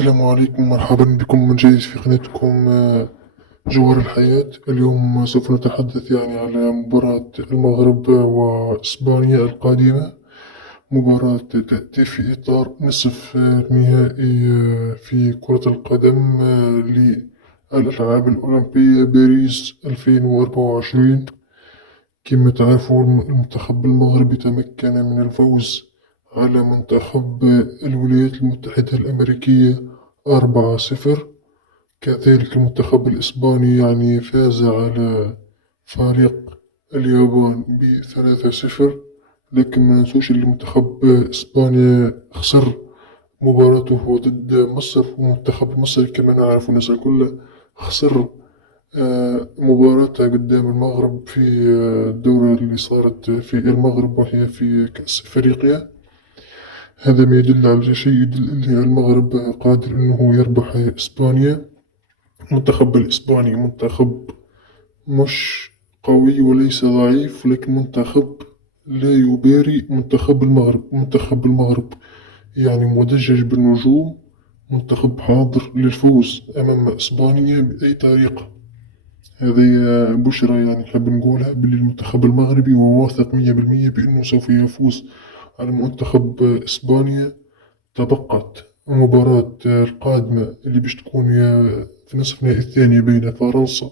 السلام عليكم، مرحبا بكم من جديد في قناتكم جوهر الحياة. اليوم سوف نتحدث على مباراة المغرب وإسبانيا القادمة. مباراة تأتي في إطار نصف نهائي في كرة القدم للألعاب الأولمبية باريس 2024. كما تعرفون المنتخب المغربي تمكن من الفوز على منتخب الولايات المتحدة الأمريكية 4-0. كذلك المنتخب الإسباني فاز على فريق اليابان ب3-0. لكن ما ننسوش اللي منتخب إسبانيا خسر مباراته ضد مصر، والمنتخب المصري كما نعرف الناس الكل خسر مباراة قدام المغرب في الدورة اللي صارت في المغرب، وهي في كأس إفريقيا. هذا ما يدل على شيء، يدل أن المغرب قادر أنه يربح إسبانيا. المنتخب الإسباني منتخب مش قوي وليس ضعيف، لكن منتخب لا يباري منتخب المغرب. منتخب المغرب مدجج بالنجوم، منتخب حاضر للفوز أمام إسبانيا بأي طريقة. هذه بشرى حاب نقولها باللي المنتخب المغربي وواثق 100% بأنه سوف يفوز على منتخب إسبانيا. تبقت المباراة القادمة اللي باش تكون في نصف النهائي الثاني بين فرنسا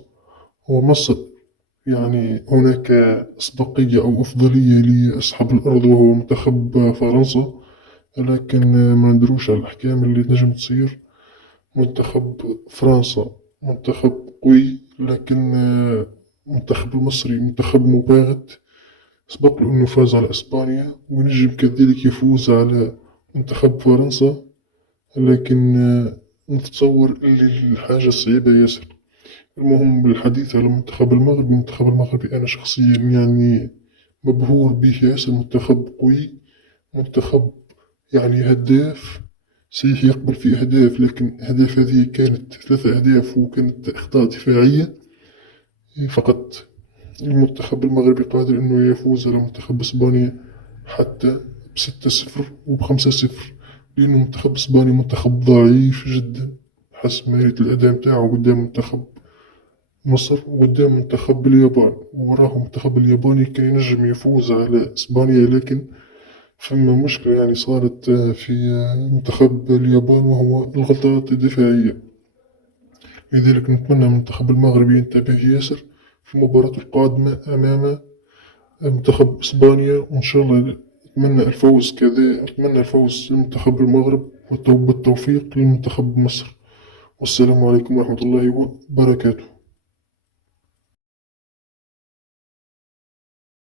ومصر. هناك أسبقية أو أفضلية لأصحاب الأرض وهو منتخب فرنسا، لكن ما ندروش على الأحكام اللي تنجم تصير. منتخب فرنسا منتخب قوي، لكن المنتخب المصري منتخب مباغت. سبق له أنه فاز على إسبانيا، ونجم كذلك يفوز على منتخب فرنسا، لكن نتصور اللي الحاجة صعيبة ياسر. المهم بالحديث على منتخب المغرب. المنتخب المغربي أنا شخصيا مبهور به ياسر. منتخب قوي، منتخب هداف. صحيح يقبل في أهداف، لكن الأهداف هذه كانت 3 أهداف وكانت أخطاء دفاعية فقط. المنتخب المغربي قادر أنه يفوز على منتخب إسبانيا حتى ب6-0 وب5-0، لأنه منتخب إسبانيا منتخب ضعيف جدا حسب ماهية الأداء متاعه قدام منتخب مصر وقدام منتخب اليابان. وراه منتخب الياباني كان ينجم يفوز على إسبانيا، لكن فما مشكلة صارت في منتخب اليابان، وهو الغلطات الدفاعية. لذلك نتمنى من المنتخب المغربي ينتبه ياسر في المباراة القادمة أمام منتخب إسبانيا، وإن شاء الله أتمنى الفوز كذا. أتمنى الفوز لمنتخب المغرب وبالتوفيق لمنتخب مصر. والسلام عليكم ورحمة الله وبركاته.